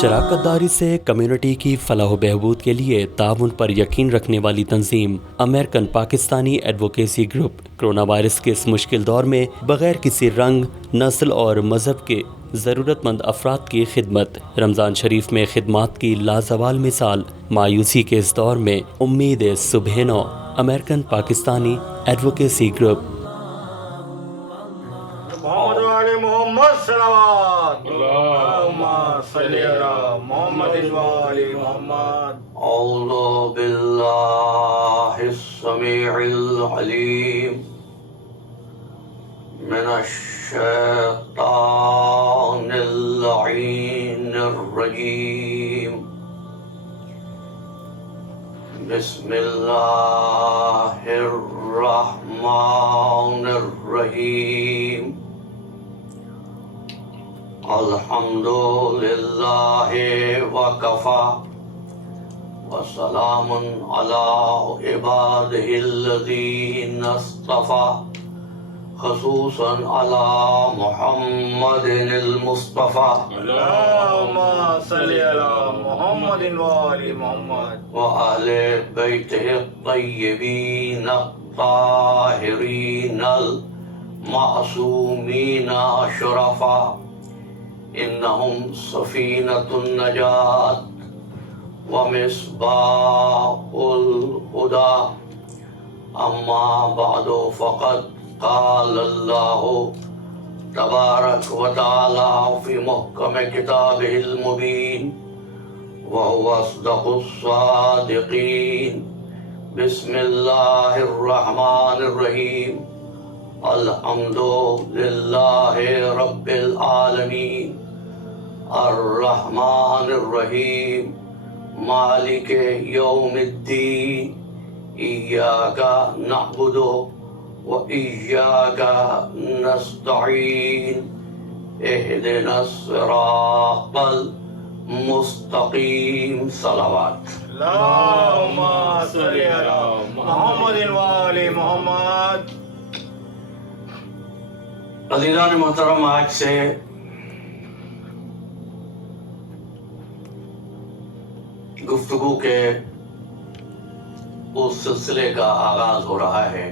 شراکت داری سے کمیونٹی کی فلاح و بہبود کے لیے تعاون پر یقین رکھنے والی تنظیم American Pakistani advocacy group corona virus کے اس مشکل دور میں بغیر کسی رنگ، نسل اور مذہب کے ضرورت مند افراد کی خدمت۔ رمضان شریف میں خدمات کی لازوال مثال، مایوسی کے اس دور میں امید صبح نو۔ American Pakistani advocacy group. Muhammad Ali Muhammad صلوات اللہم صلی علی محمد وعلی محمد۔ اعوذ باللہ السمیع العلیم من الشیطان اللعین الرجیم۔ بسم اللہ الرحمن الرحیم۔ الحمد للہ وکفی وسلام علی عبادہ الذین اصطفی، خصوصا علی محمد المصطفی اللہم صلی علی محمد وعلی محمد وآل بیتہ الطیبین الطاہرین المعصومین الشرفاء، انہم سفینۃ النجاة ومصباح الہدی۔ اما بعد فقد قال اللہ تبارک و تعالی فی محکم کتابہ المبین وہو اصدق الصادقین۔ بسم اللہ الرحمن الرحیم۔ الحمد للہ رب العالمین، الرحمن الرحیم، مالک یوم الدین، ایاک نعبد وإياك نستعين، اهدنا الصراط المستقيم۔ صلوات۔ اللہم صلی علی محمد وعلی محمد۔ عزیزان محترم، آج سے گفتگو کے اس سلسلے کا آغاز ہو رہا ہے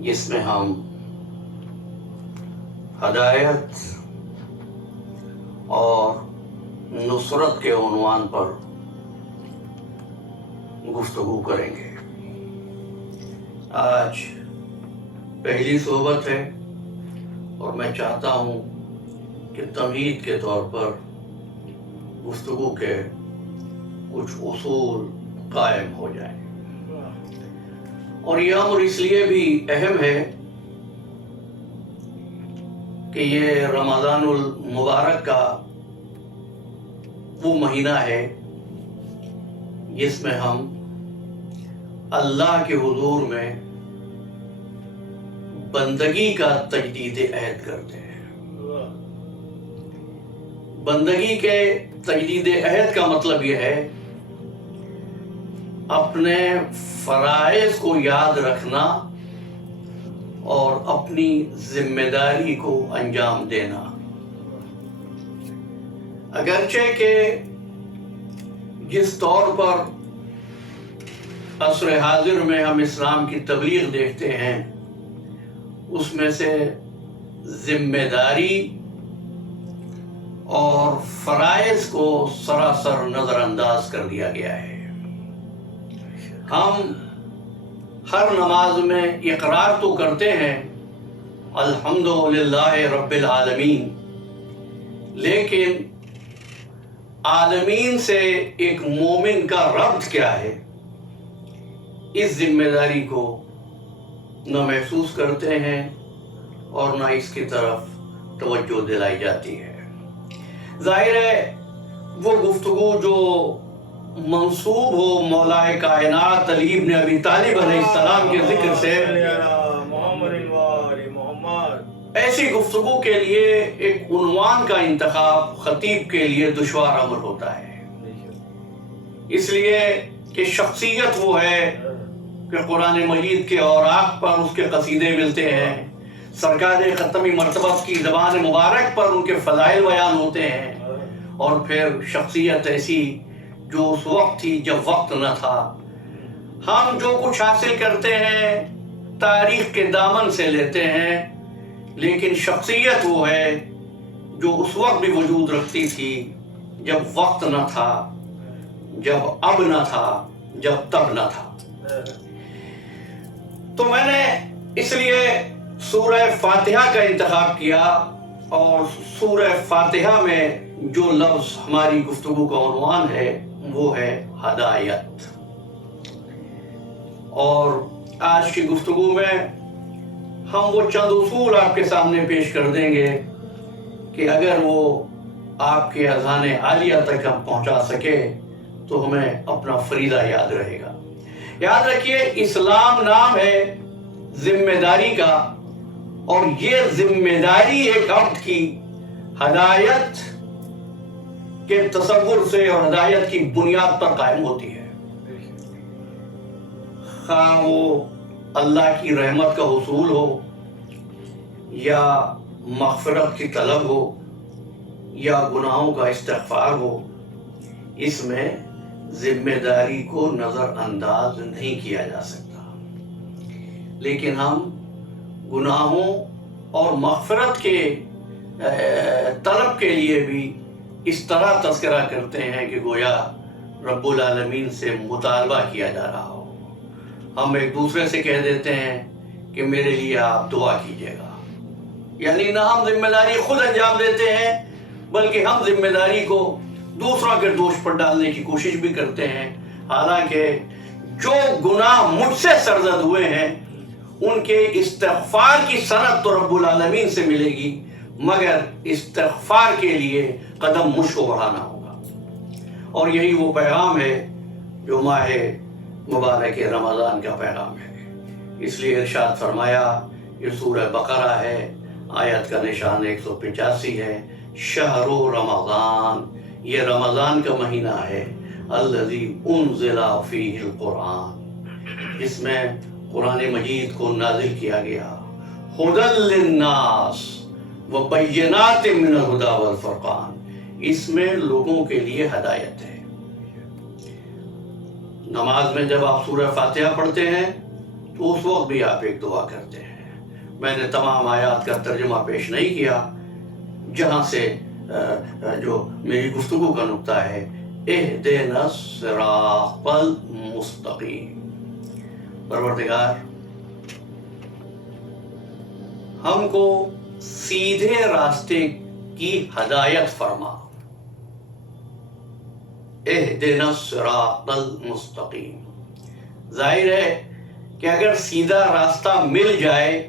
جس میں ہم ہدایت اور نصرت کے عنوان پر گفتگو کریں گے۔ آج پہلی صحبت ہے اور میں چاہتا ہوں کہ تمہید کے طور پر گفتگو کے کچھ اصول قائم ہو جائیں، اور یہ امر اس لیے بھی اہم ہے کہ یہ رمضان المبارک کا وہ مہینہ ہے جس میں ہم اللہ کے حضور میں بندگی کا تجدید عہد کرتے ہیں۔ بندگی کے تجدید عہد کا مطلب یہ ہے اپنے فرائض کو یاد رکھنا اور اپنی ذمہ داری کو انجام دینا۔ اگرچہ کہ جس طور پر عصر حاضر میں ہم اسلام کی تبلیغ دیکھتے ہیں، اس میں سے ذمہ داری اور فرائض کو سراسر نظر انداز کر دیا گیا ہے۔ ہم ہر نماز میں اقرار تو کرتے ہیں الحمدللہ رب العالمین، لیکن عالمین سے ایک مومن کا ربط کیا ہے، اس ذمہ داری کو نہ محسوس کرتے ہیں اور نہ اس کی طرف توجہ دلائی جاتی ہے۔ ظاہر ہے وہ گفتگو جو منسوب ہو مولا کائنات علی ابن ابی طالب علیہ السلام کے ذکر سے، محمد وعلی محمد، ایسی گفتگو کے لیے ایک عنوان کا انتخاب خطیب کے لیے دشوار امر ہوتا ہے، اس لیے کہ شخصیت وہ ہے کہ قرآن مجید کے اوراق پر اس کے قصیدے ملتے ہیں، سرکار ختمی مرتبہ کی زبان مبارک پر ان کے فضائل بیان ہوتے ہیں، اور پھر شخصیت ایسی جو اس وقت تھی جب وقت نہ تھا. ہم جو کچھ حاصل کرتے ہیں تاریخ کے دامن سے لیتے ہیں، لیکن شخصیت وہ ہے جو اس وقت بھی وجود رکھتی تھی جب وقت نہ تھا، جب اب نہ تھا، جب تب نہ تھا. تو میں نے اس لیے سورہ فاتحہ کا انتخاب کیا، اور سورہ فاتحہ میں جو لفظ ہماری گفتگو کا عنوان ہے وہ ہے ہدایت. اور آج کی گفتگو میں ہم وہ چند اصول آپ کے سامنے پیش کر دیں گے کہ اگر وہ آپ کے اذہان عالیہ تک ہم پہنچا سکے تو ہمیں اپنا فریضہ یاد رہے گا. یاد رکھیے، اسلام نام ہے ذمہ داری کا، اور یہ ذمہ داری ایک عبد کی ہدایت کے تصور سے اور ہدایت کی بنیاد پر قائم ہوتی ہے. خواہ وہ اللہ کی رحمت کا حصول ہو، یا مغفرت کی طلب ہو، یا گناہوں کا استغفار ہو، اس میں ذمہ داری کو نظر انداز نہیں کیا جا سکتا. لیکن ہم گناہوں اور مغفرت کے طلب کے لیے بھی اس طرح تذکرہ کرتے ہیں کہ گویا رب العالمین سے مطالبہ کیا جا رہا ہو. ہم ایک دوسرے سے کہہ دیتے ہیں کہ میرے لیے آپ دعا کیجیے گا. یعنی نہ ہم ذمہ داری خود انجام دیتے ہیں، بلکہ ہم ذمہ داری کو دوسروں کے دوش پر ڈالنے کی کوشش بھی کرتے ہیں. حالانکہ جو گناہ مجھ سے سرزد ہوئے ہیں ان کے استغفار کی سند تو رب العالمین سے ملے گی، مگر استغفار کے لیے قدم مجھ کو بڑھانا ہوگا. اور یہی وہ پیغام ہے جو ماہ مبارک رمضان کا پیغام ہے. اس لیے ارشاد فرمایا، یہ سورہ بقرہ ہے، آیت کا نشان 185 ہے. شہر رمضان، یہ رمضان کا مہینہ ہے، الذی انزل فیہ القرآن، جس میں قرآن مجید کو نازل کیا گیا. ہدی للناس وبینات من الہدی والفرقان، اس میں لوگوں کے لیے ہدایت ہے. نماز میں جب آپ سورہ فاتحہ پڑھتے ہیں تو اس وقت بھی آپ ایک دعا کرتے ہیں. میں نے تمام آیات کا ترجمہ پیش نہیں کیا، جہاں سے جو میری گفتگو کا نقطہ ہے، اہدنا الصراط المستقیم. پروردگار ہم کو سیدھے راستے کی ہدایت فرما. اہدنا الصراط المستقیم. ظاہر ہے کہ اگر سیدھا راستہ مل جائے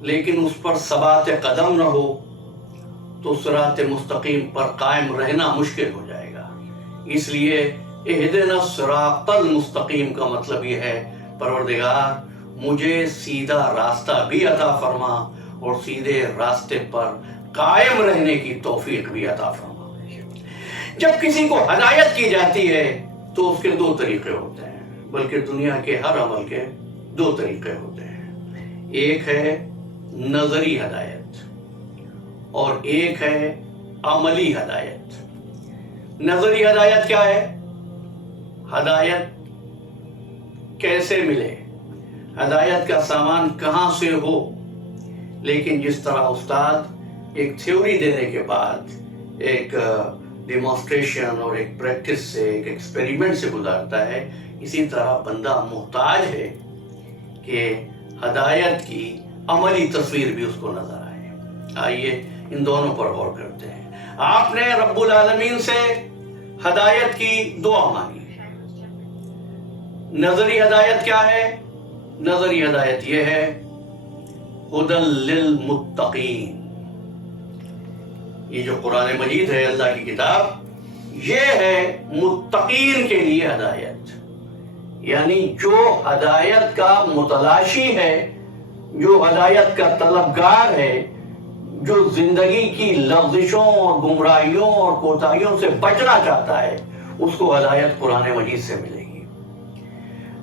لیکن اس پر ثبات قدم نہ ہو تو صراط مستقیم پر قائم رہنا مشکل ہو جائے گا. اس لیے اہدنا الصراط المستقیم کا مطلب یہ ہے، پروردگار مجھے سیدھا راستہ بھی عطا فرما اور سیدھے راستے پر قائم رہنے کی توفیق بھی عطا فرما. جب کسی کو ہدایت کی جاتی ہے تو اس کے دو طریقے ہوتے ہیں، بلکہ دنیا کے ہر عمل کے دو طریقے ہوتے ہیں. ایک ہے نظری ہدایت اور ایک ہے عملی ہدایت. نظری ہدایت کیا ہے؟ ہدایت کیسے ملے، ہدایت کا سامان کہاں سے ہو. لیکن جس طرح استاد ایک تھیوری دینے کے بعد ایک ڈیمانسٹریشن اور ایک پریکٹس سے، ایک ایکسپیریمنٹ سے گزارتا ہے، اسی طرح بندہ محتاج ہے کہ ہدایت کی عملی تصویر بھی اس کو نظر آئے. آئیے ان دونوں پر غور کرتے ہیں. آپ نے رب العالمین سے ہدایت کی دعا مانگی. نظری ہدایت کیا ہے؟ نظری ہدایت یہ ہے، ہدی للمتقین. یہ جو قرآن مجید ہے، اللہ کی کتاب، یہ ہے متقین کے لیے ہدایت. یعنی جو ہدایت کا متلاشی ہے، جو ہدایت کا طلبگار ہے، جو زندگی کی لغزشوں اور گمراہیوں اور کوتاہیوں سے بچنا چاہتا ہے، اس کو ہدایت قرآن مجید سے ملے گی.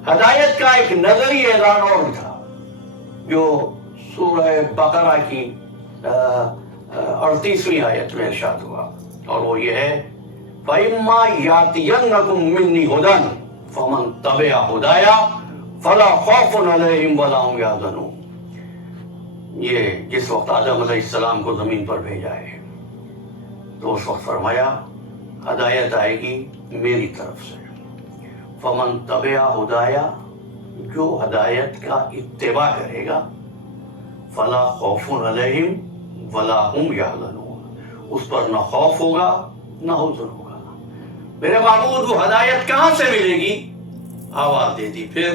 ہدایت کا ایک نظری اعلان اور تھا جو سورہ بقرہ کی 38ویں آیت میں ارشاد ہوا. اور وہ یہ ہے فَإِمَّا يَأْتِيَنَّكُم مِّنِّي هُدًى فَمَن تَبِعَ هُدَايَ فَلَا خَوْفٌ عَلَيْهِمْ وَلَا هُمْ يَحْزَنُونَ۔ یہ جس وقت آدم علیہ السلام کو زمین پر بھیجا ہے تو اس وقت فرمایا ہدایت آئے گی میری طرف سے، فَمَن تَبِعَ هُدَايَ، جو ہدایت کا اتباع کرے گا، فَلَا خَوْفٌ عَلَيْهِمْ وَلَا هُمْ يَحْزَنُونَ، اس پر نہ خوف ہوگا نہ حزن ہوگا۔ میرے معبود وہ ہدایت کہاں سے ملے گی؟ آواز دے دی پھر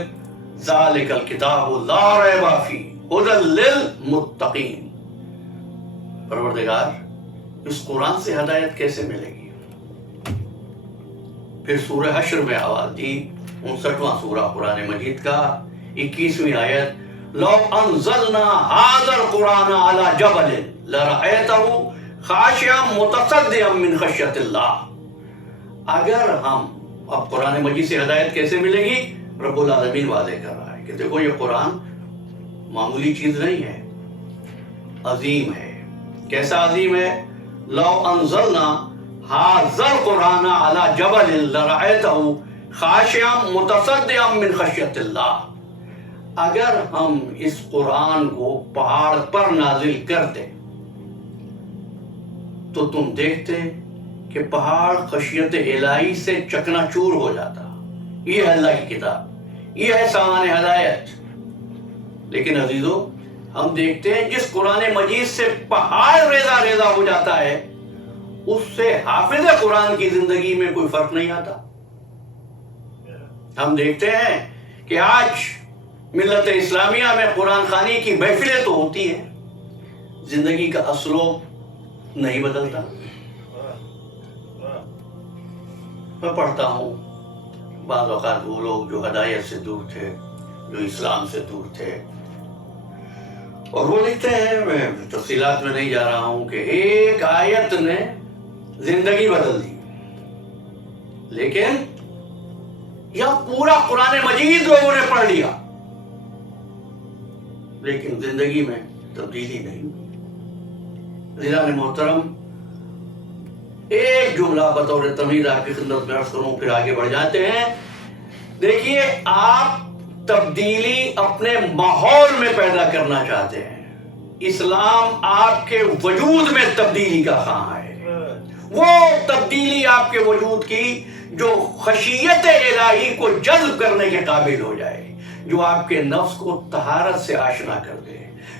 ذَلِكَ الْكِتَابُ لَا رَيْبَ فِيهِ هُدًى لِّلْمُتَّقِينَ۔ پروردگار اس قرآن سے ہدایت کیسے ملے گی؟ پھر سورہ حشر میں آواز دی، 59واں سورہ قرآن مجید کا 21ویں آیت، لو انزلنا هذا القرآن على جبل لرأيته خاشعا متصدعا من خشیۃ اللہ۔ اگر ہم، اب قرآن مجید سے ہدایت کیسے ملے گی؟ رب العالمین واضح کر رہا ہے کہ دیکھو یہ قرآن معمولی چیز نہیں ہے، عظیم ہے۔ کیسا عظیم ہے؟ لو انزلنا هذا القرآن على جبل لرأيته خاشعا متصدعا من خشیۃ اللہ۔ اگر ہم اس قرآن کو پہاڑ پر نازل کرتے تو تم دیکھتے کہ پہاڑ خشیت الہی سے چکنا چور ہو جاتا۔ یہ ہے اللہ کی کتاب، یہ ہے سامان ہدایت۔ لیکن عزیزو، ہم دیکھتے ہیں جس قرآن مجید سے پہاڑ ریزہ ریزہ ہو جاتا ہے، اس سے حافظ قرآن کی زندگی میں کوئی فرق نہیں آتا۔ ہم دیکھتے ہیں کہ آج ملت اسلامیہ میں قرآن خوانی کی محفلیں تو ہوتی ہیں، زندگی کا اسلوب نہیں بدلتا۔ میں پڑھتا ہوں بعض اوقات وہ لوگ جو ہدایت سے دور تھے، جو اسلام سے دور تھے، اور وہ لکھتے ہیں، میں تفصیلات میں نہیں جا رہا ہوں، کہ ایک آیت نے زندگی بدل دی، لیکن یہ پورا قرآن مجید لوگوں نے پڑھ لیا لیکن زندگی میں تبدیلی نہیں ہوئی۔ عزیزان محترم، ایک جملہ بطور تمہید آپ کی خدمت میں عرض کروں، پھر آگے بڑھ جاتے ہیں۔ دیکھیے، آپ تبدیلی اپنے ماحول میں پیدا کرنا چاہتے ہیں، اسلام آپ کے وجود میں تبدیلی کا خواہاں ہے، وہ تبدیلی آپ کے وجود کی جو خشیت الہی کو جذب کرنے کے قابل ہو جائے، جو آپ کے نفس کو طہارت سے آشنا کر دے،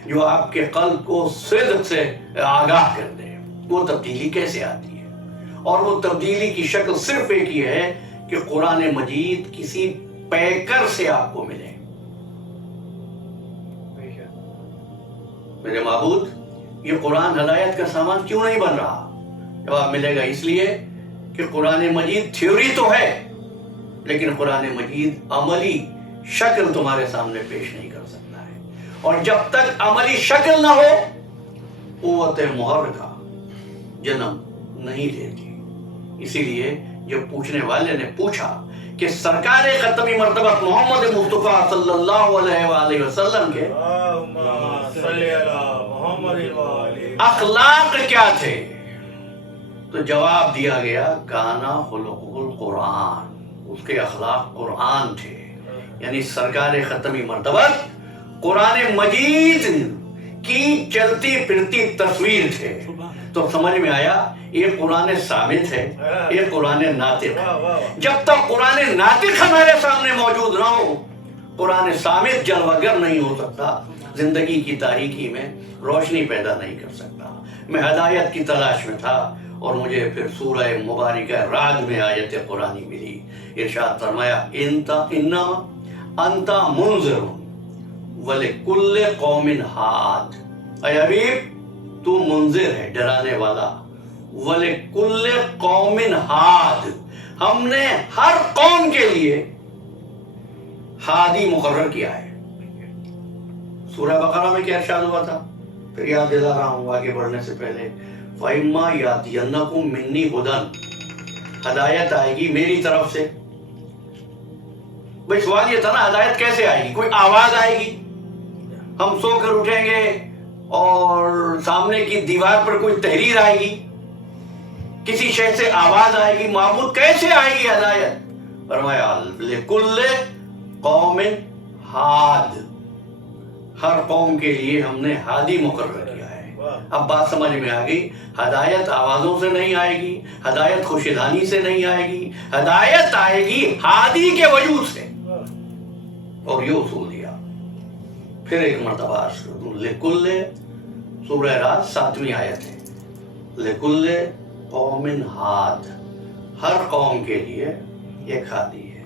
جو آپ کے قلب کو صدق سے آگاہ کر دے۔ وہ تبدیلی کیسے آتی ہے؟ اور وہ تبدیلی کی شکل صرف ایک ہی ہے کہ قرآن مجید کسی پیکر سے آپ کو ملے۔ میرے معبود، یہ قرآن ہدایت کا سامان کیوں نہیں بن رہا؟ جواب ملے گا اس لیے کہ قرآن مجید تھیوری تو ہے، لیکن قرآن مجید عملی شکل تمہارے سامنے پیش نہیں کر سکتا ہے، اور جب تک عملی شکل نہ ہو، قوت محرکہ جنم نہیں لیتی۔ اسی لیے جب پوچھنے والے نے پوچھا کہ سرکار ختمی مرتبہ محمد مصطفیٰ صلی اللہ علیہ وآلہ وسلم کے اخلاق کیا تھے، تو جواب دیا گیا کانا خلقہ القرآن، اس کے اخلاق قرآن تھے، یعنی سرکار ختمی مرتبہ قرآن مجید کی چلتی پھرتی تصویر تھے۔ تو سمجھ میں آیا، یہ قرآن ثابت ہے، یہ قرآن ناطق ہے۔ جب تک قرآن ناطق ہمارے سامنے موجود نہ ہو، قرآن ثابت جلوگر نہیں ہو سکتا، زندگی کی تاریکی میں روشنی پیدا نہیں کر سکتا۔ میں ہدایت کی تلاش میں تھا، اور مجھے پھر سورہ مبارکہ رعد میں آیت قرآنی ملی۔ ارشاد فرمایا انما انت منذر ولکل قوم ہاد، اے حبیب تو منذر ہے، ڈرانے والا، وَلِكُلِّ قَوْمٍ ہاد، ہم نے ہر قوم کے لیے ہادی مقرر کیا ہے۔ سورہ بقرہ میں کیا ارشاد ہوا تھا؟ پھر یاد دلا رہا ہوں آگے بڑھنے سے پہلے، وَإِمَّا يَأْتِيَنَّكُم مِّنِّي هُدًى، ہدایت آئے گی میری طرف سے۔ بھئی سوال یہ تھا نا، ہدایت کیسے آئے گی؟ کوئی آواز آئے گی، ہم سو کر اٹھیں گے اور سامنے کی دیوار پر کوئی تحریر آئے گی، کسی شے سے آواز آئے گی، معبود کیسے آئے گی ہدایت؟ فرمایا لکل قوم ہاد، ہر قوم کے لیے ہم نے ہادی مقرر کیا ہے۔ اب بات سمجھ میں آ گئی، ہدایت آوازوں سے نہیں آئے گی، ہدایت خوشیدانی سے نہیں آئے گی، ہدایت آئے گی ہادی کے وجود سے۔ اور یہ اصول دیا۔ پھر ایک مرتبہ عرض کر دوں، لکل، سورہ راز 7ویں آیت ہے، لکل قوم ہاد، ہر قوم کے لیے ایک ہادی ہے۔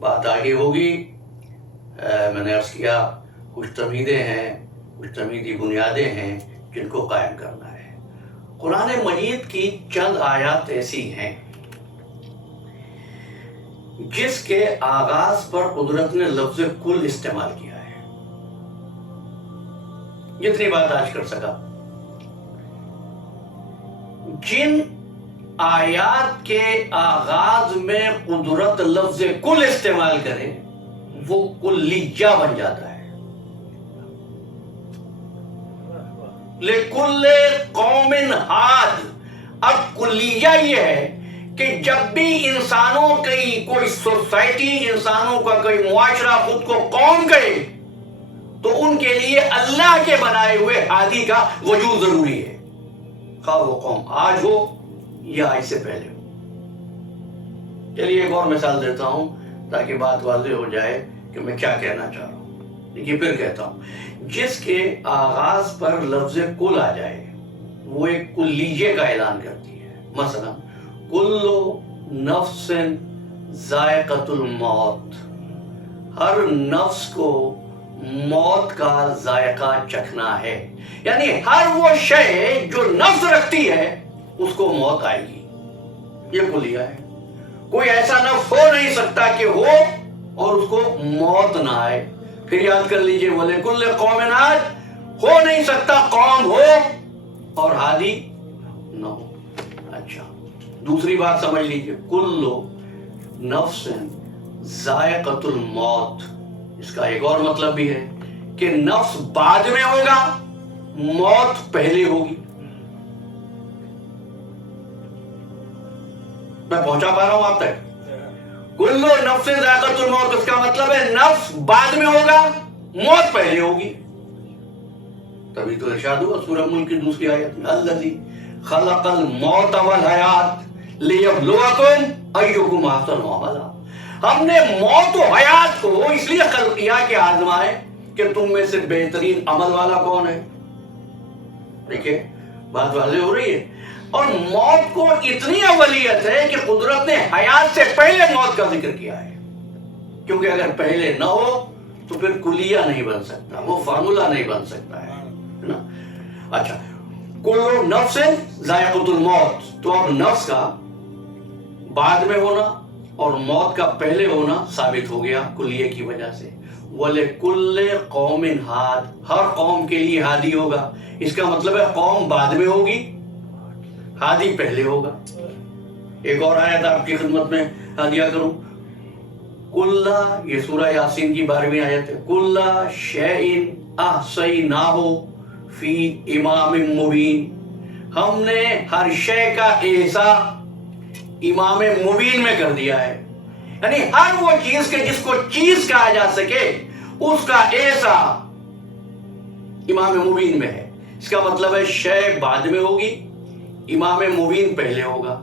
بات آگے ہوگی، میں نے عرض کیا کچھ تمہیدیں ہیں، کچھ تمہیدی بنیادیں ہیں جن کو قائم کرنا ہے۔ قرآن مجید کی چند آیات ایسی ہیں جس کے آغاز پر قدرت نے لفظ کل استعمال کیا ہے۔ جتنی بات آج کر سکا، جن آیات کے آغاز میں قدرت لفظ کل استعمال کرے وہ کلیہ بن جاتا ہے۔ لکل قوم ہاد، اب کلیہ یہ ہے کہ جب بھی انسانوں کی کوئی سوسائٹی، انسانوں کا کوئی معاشرہ خود کو قوم کہے تو ان کے لیے اللہ کے بنائے ہوئے ہادی کا وجود ضروری ہے، خواہ وہ قوم آج ہو یا آج سے پہلے ہو۔ چلیے ایک اور مثال دیتا ہوں تاکہ بات واضح ہو جائے کہ میں کیا کہنا چاہ رہا ہوں۔ دیکھیے پھر کہتا ہوں، جس کے آغاز پر لفظ کل آ جائے وہ ایک کلیے کا اعلان کرتی ہے۔ مثلا کل نفس ذائقۃ الموت، ہر نفس کو موت کا ذائقہ چکھنا ہے، یعنی ہر وہ شے جو نفس رکھتی ہے اس کو موت آئے گی، یہ کلیہ ہے۔ کوئی ایسا نفس ہو نہیں سکتا کہ ہو اور اس کو موت نہ آئے۔ پھر یاد کر لیجئے، وَلِكُلِّ قَوْمٍ ہاد، ہو نہیں سکتا قوم ہو اور ہادی نہ ہو۔ اچھا دوسری بات سمجھ لیجئے، کل نفس ذائقۃ الموت، اس کا ایک اور مطلب بھی ہے کہ نفس بعد میں ہوگا، موت پہلے ہوگی۔ میں پہنچا پا رہا ہوں آپ تک؟ کل نفس ذائقۃ الموت، اس کا مطلب ہے نفس بعد میں ہوگا، موت پہلے ہوگی۔ تبھی تو ارشاد ہوا سورہ ملک کی دوسری آیت میں، الذی خلق الموت والحیات لیبلوکم ایکم احسن عملا، ہم نے موت و حیات کو اس لیے خلق کیا کہ آزمائے کہ تم میں سے بہترین عمل والا کون ہے۔ دیکھیں بات واضح ہو رہی ہے۔ اور موت کو اتنی اولیت ہے کہ قدرت نے حیات سے پہلے موت کا ذکر کیا ہے، کیونکہ اگر پہلے نہ ہو تو پھر کلیہ نہیں بن سکتا، وہ فارمولا نہیں بن سکتا ہے نا۔ اچھا کل نفس ذائقۃ الموت، تو اب نفس کا بعد میں ہونا اور موت کا پہلے ہونا ثابت ہو گیا کلیہ کی وجہ سے۔ وَلِكُلِّ قَوْمٍ ہاد، ہر قوم کے لیے ہادی ہوگا، اس کا مطلب ہے قوم بعد میں ہوگی، ہادی پہلے ہوگا۔ ایک اور آیت آپ کی خدمت میں ہدیہ کروں، کُلّا، یہ سورہ یاسین کی 12ویں آیت ہے، کُلّا شَیْءٍ احصَیْنَاہُ فی امام مبین، ہم نے ہر شے کا احصاء امام مبین میں کر دیا ہے، یعنی ہر وہ چیز کے جس کو چیز کہا جا سکے اس کا احصاء امام مبین میں ہے۔ اس کا مطلب ہے شے بعد میں ہوگی، امام مبین پہلے ہوگا،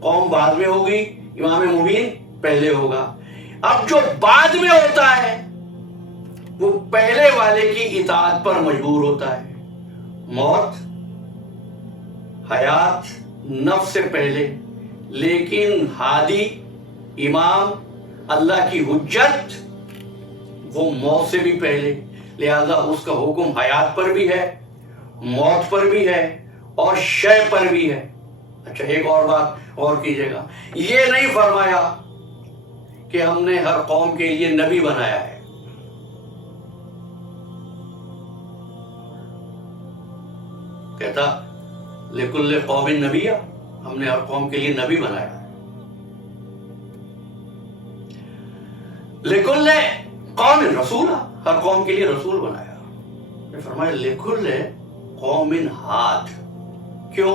قوم بعد میں ہوگی، امام مبین پہلے ہوگا۔ اب جو بعد میں ہوتا ہے وہ پہلے والے کی اطاعت پر مجبور ہوتا ہے۔ موت، حیات نفس سے پہلے، لیکن ہادی، امام، اللہ کی حجت وہ موت سے بھی پہلے، لہذا اس کا حکم حیات پر بھی ہے، موت پر بھی ہے اور شے پر بھی ہے۔ اچھا ایک اور بات اور کیجئے گا، یہ نہیں فرمایا کہ ہم نے ہر قوم کے لیے نبی بنایا ہے، کہتا لِكُلِّ قَوْمٍ نَبِيًّا، ہم نے ہر قوم کے لیے نبی بنایا ہے۔ لِكُلِّ قَوْمٍ رَسُولًا، ہر قوم کے لیے رسول بنایا۔ فرمایا لِكُلِّ قَوْمٍ ہاد، کیوں؟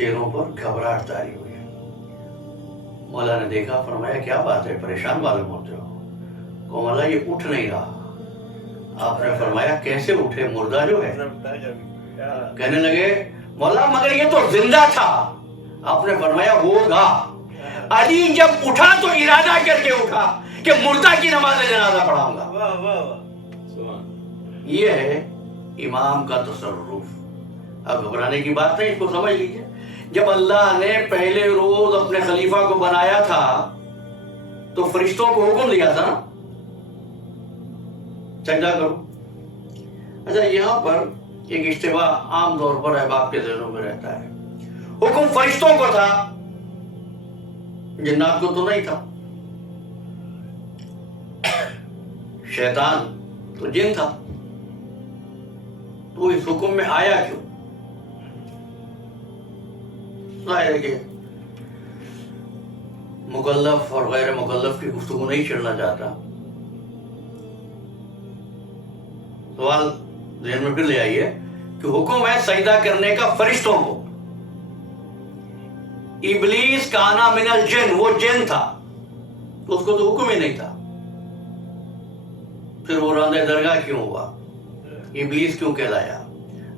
چہروں پر گھبراہٹ طاری ہوئی. مولا نے دیکھا, فرمایا کیا بات ہے, پریشان معلوم ہوتے ہو. کو مولا یہ اٹھ نہیں رہا. آپ نے فرمایا کیسے اٹھے, مردہ جو ہے. کہنے لگے مولا مگر یہ تو زندہ تھا. آپ نے فرمایا ہوگا. علی جب اٹھا تو ارادہ کر کے اٹھا کہ مردہ کی نماز جنازہ پڑھاؤں گا. یہ ہے امام کا تصرف. اب گھبرانے کی بات نہیں, اس کو سمجھ لیجیے. جب اللہ نے پہلے روز اپنے خلیفہ کو بنایا تھا تو فرشتوں کو حکم دیا تھا نا سجدہ کرو. اچھا, یہاں پر ایک اشتباہ عام طور پر احباب کے ذہنوں میں رہتا ہے. حکم فرشتوں کو تھا, جنات کو تو نہیں تھا. شیطان تو جن تھا, تو اس حکم میں آیا کیوں؟ ظاہر ہے کہ مکلف اور غیر مکلف کی گفتگو نہیں چھڑنا چاہتا. سوال ذہن میں پھر لے آئیے کہ حکم ہے سجدہ کرنے کا فرشتوں کو. ابلیس کانا من الجن, وہ جن تھا, تو اس کو تو حکم ہی نہیں تھا. پھر وہ راندہ درگاہ کیوں ہوا, ابلیس کیوں کہلایا,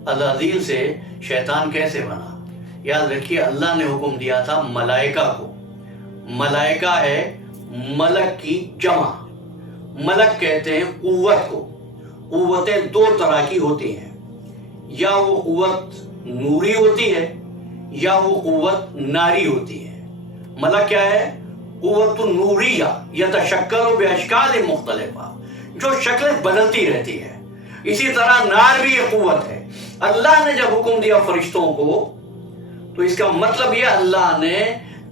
عزازیل سے شیطان کیسے بنا؟ یاد رکھیے اللہ نے حکم دیا تھا ملائکہ کو. ملائکہ ہے ملک کی جمع. ملک کہتے ہیں قوت کو. قوتیں دو طرح کی ہوتی ہیں, یا وہ قوت نوری ہوتی ہے یا وہ قوت ناری ہوتی ہے. ملک کیا ہے؟ قوت نوریہ یتشکل باشکال مختلفہ, جو شکلیں بدلتی رہتی ہے. اسی طرح نار بھی یہ قوت ہے. اللہ نے جب حکم دیا فرشتوں کو تو اس کا مطلب یہ اللہ نے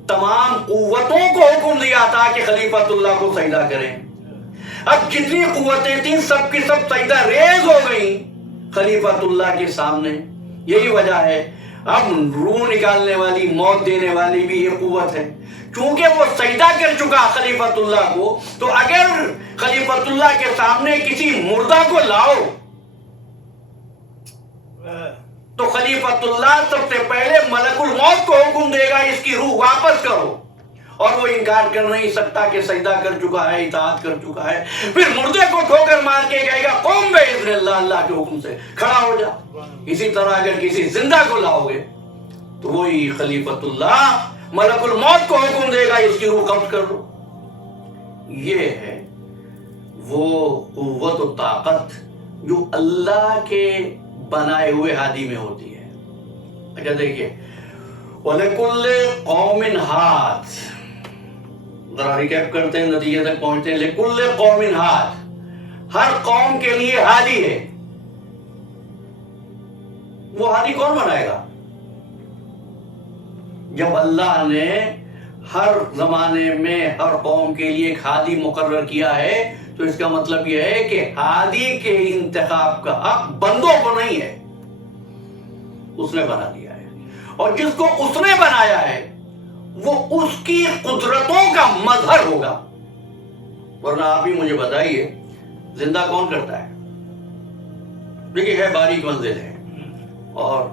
تمام قوتوں کو حکم دیا تھا کہ خلیفۃ اللہ کو سجدہ کریں. اب جتنی قوتیں تھیں سب کی سب سجدہ ریز ہو گئیں خلیفۃ اللہ کے سامنے. یہی وجہ ہے اب روح نکالنے والی, موت دینے والی بھی یہ قوت ہے. چونکہ وہ سجدہ کر چکا خلیفۃ اللہ کو, تو اگر خلیفۃ اللہ کے سامنے کسی مردہ کو لاؤ تو خلیفۃ اللہ سب سے پہلے ملک الموت کو حکم دے گا اس کی روح واپس کرو, اور وہ انکار کر نہیں سکتا کہ سجدہ کر چکا ہے, اطاعت کر چکا ہے. پھر مردے کو ٹھوکر مار کے کہے گا قوم باذن اللہ, اللہ کے حکم سے کھڑا ہو جا. اسی طرح اگر کسی زندہ کو لاؤ گے تو وہی خلیفۃ اللہ ملک الموت کو حکم دے گا اس کی روح قبض کر دو. یہ ہے وہ قوت و طاقت جو اللہ کے بنائے ہوئے ہادی میں ہوتی ہے. اچھا دیکھیے, وَلِكُلِّ قَوْمٍ ہَادٍ, ذرا ریکیپ کرتے ہیں, نتیجے تک پہنچتے ہیں. لِكُلِّ قَوْمٍ ہَادٍ, ہر قوم کے لیے ہادی ہے. وہ ہادی کون بنائے گا؟ جب اللہ نے ہر زمانے میں ہر قوم کے لیے ایک ہادی مقرر کیا ہے تو اس کا مطلب یہ ہے کہ ہادی کے انتخاب کا حق بندوں کو نہیں ہے, اس نے بنا دیا ہے. اور جس کو اس نے بنایا ہے وہ اس کی قدرتوں کا مظہر ہوگا. ورنہ آپ ہی مجھے بتائیے زندہ کون کرتا ہے؟ دیکھیے ہے باریک منزل ہے, اور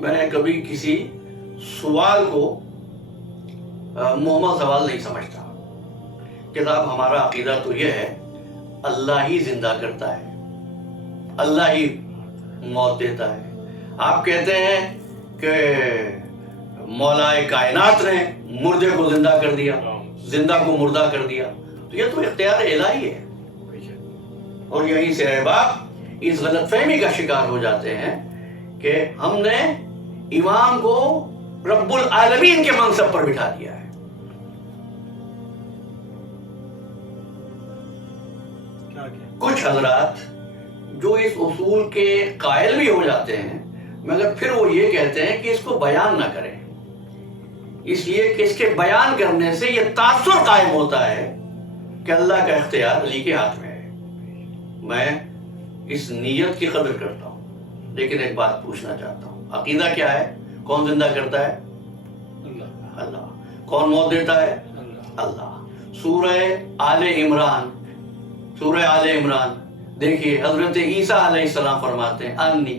میں کبھی کسی سوال کو محمد سوال نہیں سمجھتا. کتاب ہمارا عقیدہ تو یہ ہے اللہ ہی زندہ کرتا ہے, اللہ ہی موت دیتا ہے. آپ کہتے ہیں کہ مولا کائنات نے مردے کو زندہ کر دیا, زندہ کو مردہ کر دیا, تو یہ تو اختیار الہی ہے. اور یہیں سے احباب اس غلط فہمی کا شکار ہو جاتے ہیں کہ ہم نے امام کو رب العالمین کے منصب پر بٹھا دیا ہے. کچھ حضرات جو اس اصول کے قائل بھی ہو جاتے ہیں مگر پھر وہ یہ کہتے ہیں کہ اس کو بیان نہ کریں, اس لیے کہ اس کے بیان کرنے سے یہ تاثر قائم ہوتا ہے کہ اللہ کا اختیار علی کے ہاتھ میں ہے. میں اس نیت کی قدر کرتا ہوں, لیکن ایک بات پوچھنا چاہتا ہوں, عقیدہ کیا ہے؟ کون زندہ کرتا ہے؟ اللہ. کون موت دیتا ہے؟ اللہ. سورہ آل عمران, سورہ آل عمران دیکھیے حضرت عیسیٰ علیہ السلام فرماتے ہیں انی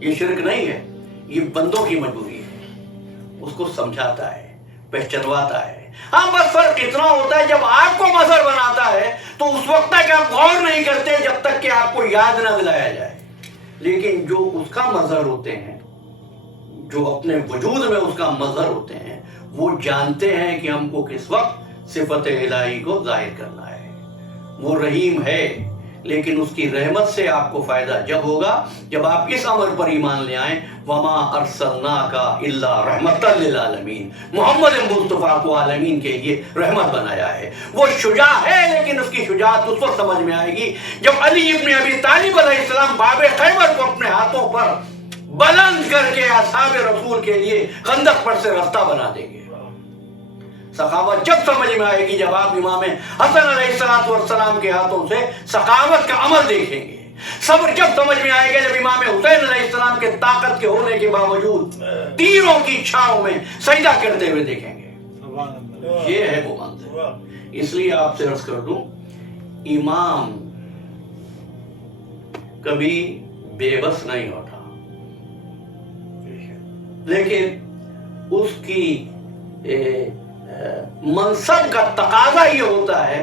یہ شرک نہیں ہے، یہ بندوں کی مجبوری ہے، اس کو سمجھاتا ہے، پہچنواتا ہے۔ ہاں بس فرق اتنا ہوتا ہے جب آپ کو مظہر بناتا ہے تو اس وقت تک آپ غور نہیں کرتے جب تک کہ آپ کو یاد نہ دلایا جائے، لیکن جو اس کا مظہر ہوتے ہیں، جو اپنے وجود میں اس کا مظہر ہوتے ہیں، وہ جانتے ہیں کہ ہم کو کس وقت صفت الہی کو ظاہر کرنا ہے۔ وہ رحیم ہے، لیکن اس کی رحمت سے آپ کو فائدہ جب ہوگا جب آپ اس امر پر ایمان لے آئیں، وما ارسلناک الا رحمۃ للعالمین، محمد مصطفیٰ کو عالمین کے لیے رحمت بنایا ہے۔ وہ شجاع ہے، لیکن اس کی شجاعت اس وقت سمجھ میں آئے گی جب علی ابن ابی طالب علیہ السلام باب خیبر کو اپنے ہاتھوں پر بلند کر کے اصحاب رسول کے لیے خندق پر سے رستہ بنا دیں گے۔ سخاوت جب سمجھ میں آئے گی جب آپ امام حسن علیہ السلام کے ہاتھوں سے سخاوت کا عمل دیکھیں گے۔ صبر جب سمجھ میں آئے گا جب امام حسین علیہ السلام کے طاقت کے ہونے کے باوجود تیروں کی چھاؤں میں سجدہ کرتے ہوئے دیکھیں گے۔ یہ ہے وہ منظر۔ اس لیے آپ سے عرض کر دوں، امام کبھی بے بس نہیں ہوتا، لیکن اس کی منصب کا تقاضا یہ ہوتا ہے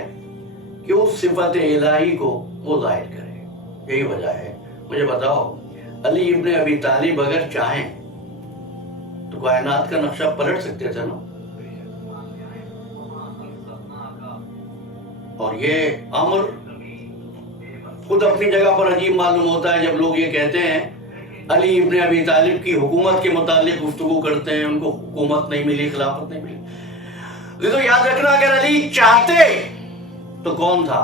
کہ اس صفت الہی کو وہ ظاہر کرے۔ یہی وجہ ہے۔ مجھے بتاؤ، علی ابن ابی طالب اگر چاہیں تو کائنات کا نقشہ پلٹ سکتے تھے نا، اور یہ امر خود اپنی جگہ پر عجیب معلوم ہوتا ہے جب لوگ یہ کہتے ہیں علی ابن ابی طالب کی حکومت کے متعلق گفتگو کرتے ہیں، ان کو حکومت نہیں ملی، خلافت نہیں ملی۔ تو یاد رکھنا، اگر علی چاہتے تو کون تھا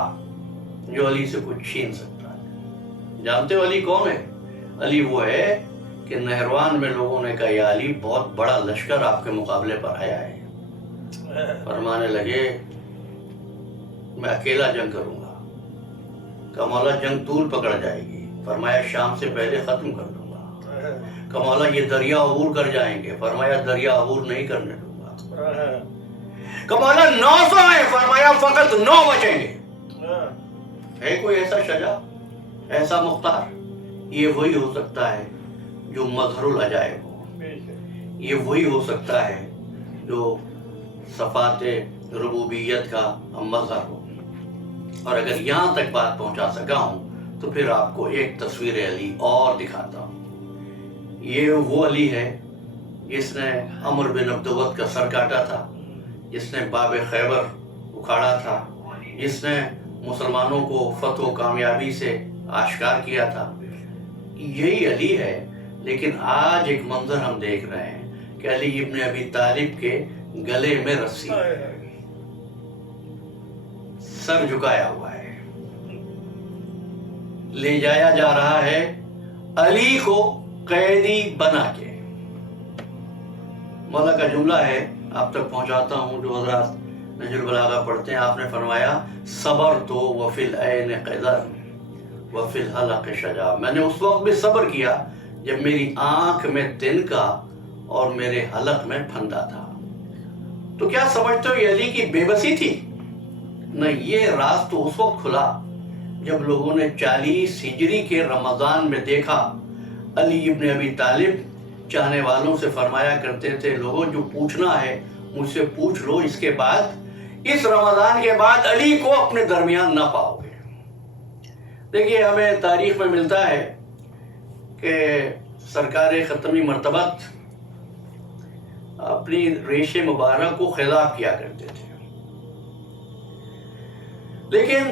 جو علی سے کچھ چھین سکتا ہے؟ جانتے ہو علی کون ہے؟ علی وہ ہے کہ نہروان میں لوگوں نے کہا یا علی بہت بڑا لشکر آپ کے مقابلے پر آیا ہے، فرمانے لگے میں اکیلا جنگ کروں گا۔ کہا مولا جنگ طول پکڑ جائے گی، فرمایا شام سے پہلے ختم کر دوں گا۔ کہا مولا یہ دریا عبور کر جائیں گے، فرمایا دریا عبور نہیں کرنے دوں گا۔ کہ مولا 900 ہیں، فرمایا فقط 9 بچیں گے۔ ہے کوئی ایسا شجاع، ایسا مختار؟ یہ وہی ہو سکتا ہے جو مظہر العجائب ہو، یہ وہی ہو سکتا ہے جو صفات ربوبیت کا مظہر ہو۔ اور اگر یہاں تک بات پہنچا سکا ہوں تو پھر آپ کو ایک تصویر علی اور دکھاتا ہوں۔ یہ وہ علی ہے جس نے عمر بن عبدود کا سر کاٹا تھا، جس نے باب خیبر اکھاڑا تھا، جس نے مسلمانوں کو فتح و کامیابی سے آشکار کیا تھا۔ یہی علی ہے، لیکن آج ایک منظر ہم دیکھ رہے ہیں کہ علی ابن ابی طالب کے گلے میں رسی ہے، سر جھکایا ہوا ہے، لے جایا جا رہا ہے علی کو قیدی بنا کے۔ مولا کا جملہ ہے، آپ تک پہنچاتا ہوں، جو حضرات نہج البلاغہ پڑھتے ہیں۔ آپ نے فرمایا صبر تو وفی العین قدر وفی الحلق شجاع، میں نے اس وقت بھی صبر کیا جب میری آنکھ میں تنکا اور میرے حلق میں پھندا تھا۔ تو کیا سمجھتے ہو یہ علی کی بے بسی تھی؟ نہیں، یہ راز تو اس وقت کھلا جب لوگوں نے 40 ہجری کے رمضان میں دیکھا علی ابن ابی طالب چاہنے والوں سے فرمایا کرتے تھے لوگوں جو پوچھنا ہے مجھ سے پوچھ لو، اس کے بعد، اس رمضان کے بعد علی کو اپنے درمیان نہ پاؤ گے۔ دیکھیے ہمیں تاریخ میں ملتا ہے کہ سرکار ختمی مرتبت اپنی ریش مبارک کو خضاب کیا کرتے تھے، لیکن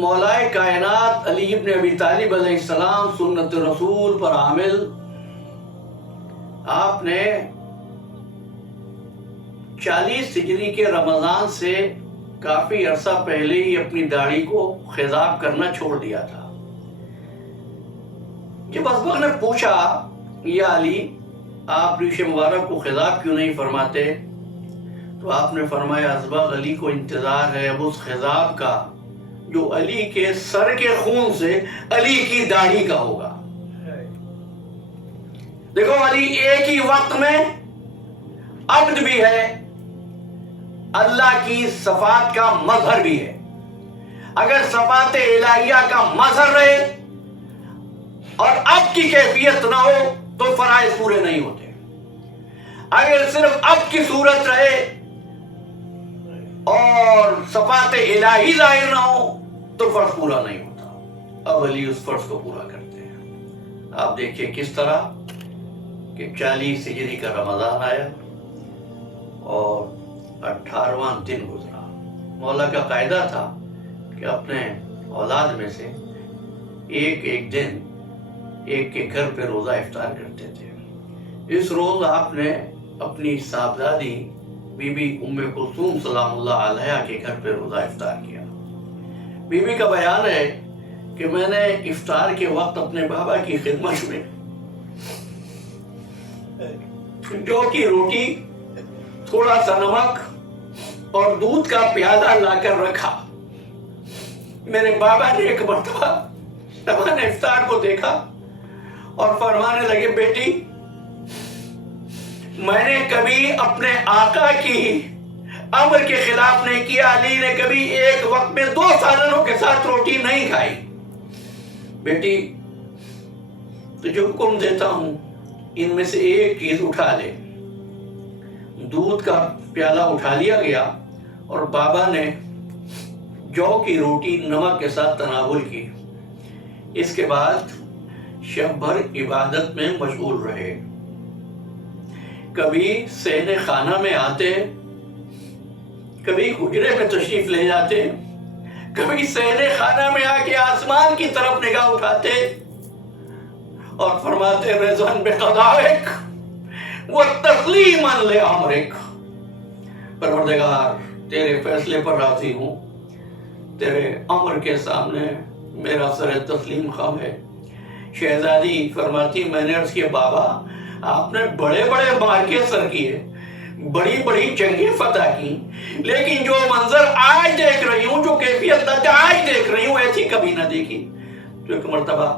مولائے کائنات علی ابن ابی طالب علیہ السلام سنت رسول پر عامل، آپ نے 40 ہجری کے رمضان سے کافی عرصہ پہلے ہی اپنی داڑھی کو خضاب کرنا چھوڑ دیا تھا۔ جب اسبغ نے پوچھا یا علی آپ ریش مبارک کو خضاب کیوں نہیں فرماتے، تو آپ نے فرمایا اسبغ علی کو انتظار ہے اب اس خضاب کا جو علی کے سر کے خون سے علی کی داڑھی کا ہوگا۔ دیکھو علی ایک ہی وقت میں عبد بھی ہے، اللہ کی صفات کا مظہر بھی ہے۔ اگر صفات الہیہ کا مظہر رہے اور اب کی کیفیت نہ ہو تو فرائض پورے نہیں ہوتے. اگر صرف اب کی صورت رہے اور صفات الہی ظاہر نہ ہو تو فرض پورا نہیں ہوتا. اب علی اس فرض کو پورا کرتے ہیں. آپ دیکھیے کس طرح کہ 40 ہجری کا رمضان آیا اور 18واں دن گزرا. مولا کا قاعدہ تھا کہ اپنے اولاد میں سے ایک دن ایک کے گھر پہ روزہ افطار کرتے تھے. اس روز آپ نے اپنی صاحبزادی بی بی ام کلثوم سلام اللہ علیہا کے گھر پہ روزہ افطار کیا. بی بی کا بیان ہے کہ میں نے افطار کے وقت اپنے بابا کی خدمت میں جو کی روٹی، تھوڑا سا نمک اور دودھ کا پیالہ لا کر رکھا. میرے بابا نے ایک مرتبہ تمام افطار کو دیکھا اور فرمانے لگے، بیٹی میں نے کبھی اپنے آقا کی امر کے خلاف نہیں کیا. علی نے کبھی ایک وقت میں 2 سالنوں کے ساتھ روٹی نہیں کھائی. بیٹی تجھے حکم دیتا ہوں ان میں سے ایک چیز اٹھا لے. دودھ کا پیالہ اٹھا لیا گیا اور بابا نے جو کی روٹی نمک کے ساتھ تناول کی. اس کے بعد شب بھر عبادت میں مشغول رہے. کبھی صحن خانہ میں آتے، کبھی حجرے میں تشریف لے جاتے، کبھی صحن خانہ میں آ کے آسمان کی طرف نگاہ اٹھاتے اور فرماتے، رضوان بقضائک وتسلیما لامرک. پروردگار تیرے فیصلے پر راضی ہوں، تیرے امر کے سامنے میرا سر تسلیم خم ہے. شہزادی فرماتی، میں نے عرض کیا، بابا آپ نے بڑے بڑے مارکے سر کیے، بڑی بڑی جنگیں فتح کی، لیکن جو منظر آج دیکھ رہی ہوں، جو کیفیت آج دیکھ رہی ہوں، ایسی کبھی نہ دیکھی. تو ایک مرتبہ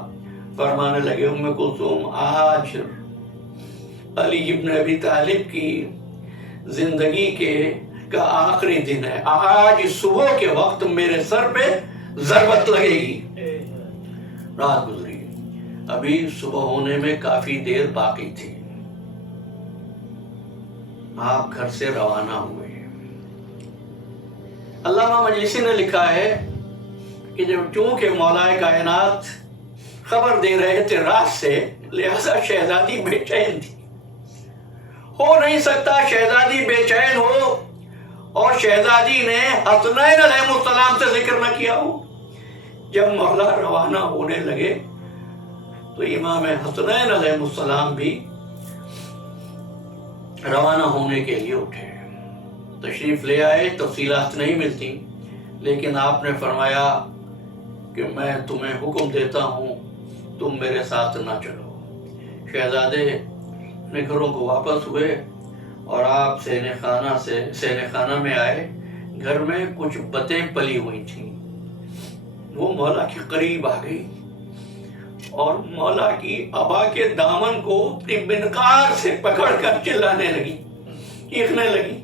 فرمانے لگے، ام کلثوم آج علی ابن ابی طالب کی زندگی کا آخری دن ہے. آج صبح کے وقت میرے سر پہ ضربت لگے گی. رات گزری، ابھی صبح ہونے میں کافی دیر باقی تھی. آپ گھر سے روانہ ہوئے. علامہ مجلسی نے لکھا ہے کہ جب چونکہ مولا کائنات خبر دے رہے تھے رات سے، لہذا شہزادی بے چین تھی. ہو نہیں سکتا شہزادی بے چین ہو اور شہزادی نے حسنین علیہ السلام سے ذکر نہ کیا ہو. جب مولا روانہ ہونے لگے تو امام حسنین علیہ السلام بھی روانہ ہونے کے لیے اٹھے. تشریف لے آئے. تفصیلات نہیں ملتی، لیکن آپ نے فرمایا کہ میں تمہیں حکم دیتا ہوں تم میرے ساتھ نہ چلو. شہزادے اپنے گھروں کو واپس ہوئے اور آپ صحن خانہ میں آئے. گھر میں کچھ بتیں پلی ہوئی تھیں. وہ مولا کے قریب آ گئی اور مولا کی ابا کے دامن کو اپنی منقار سے پکڑ کر چلانے لگی، چیخنے لگی،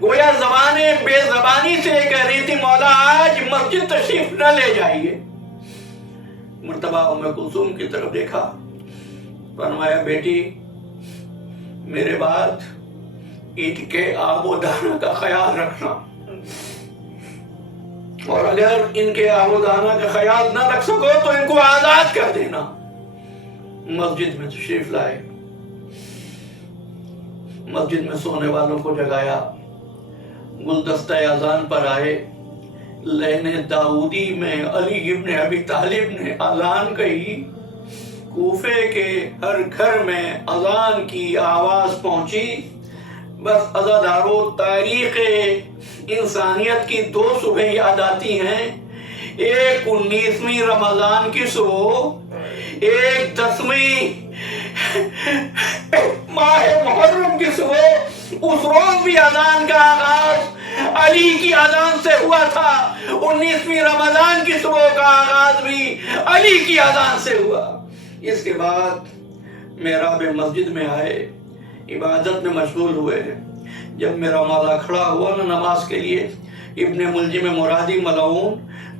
گویا زبانیں بے زبانی سے کہہ رہی تھی، مولا آج مسجد تشریف نہ لے جائیے. مرتبہ ام کلثوم کی طرف دیکھا، فرمایا، بیٹی میرے بعد عید کے آب و دانہ کا خیال رکھنا، اور اگر ان کے آب و دانہ کا خیال نہ رکھ سکو تو ان کو آزاد کر دینا. مسجد میں تشریف لائے، مسجد میں سونے والوں کو جگایا، گلدستہ اذان پر آئے. لین داؤدی میں علی ابن ابی طالب نے اذان کہی. کوفے کے ہر گھر میں اذان کی آواز پہنچی. بس عزادارو، تاریخ انسانیت کی 2 صبح یاد آتی ہیں. ایک 19ویں رمضان کی صبح، ایک 10ویں ماہ محرم کی صبح. اس روز بھی اذان کا آغاز علی کی اذان سے ہوا تھا. 19ویں رمضان کی صبح کا آغاز بھی علی کی اذان سے ہوا. اس کے بعد محراب مسجد میں آئے، عبادت میں مشغول ہوئے. جب میرا مولا کھڑا ہوا نا نماز کے لیے، ابن ملجم مرادی ملعون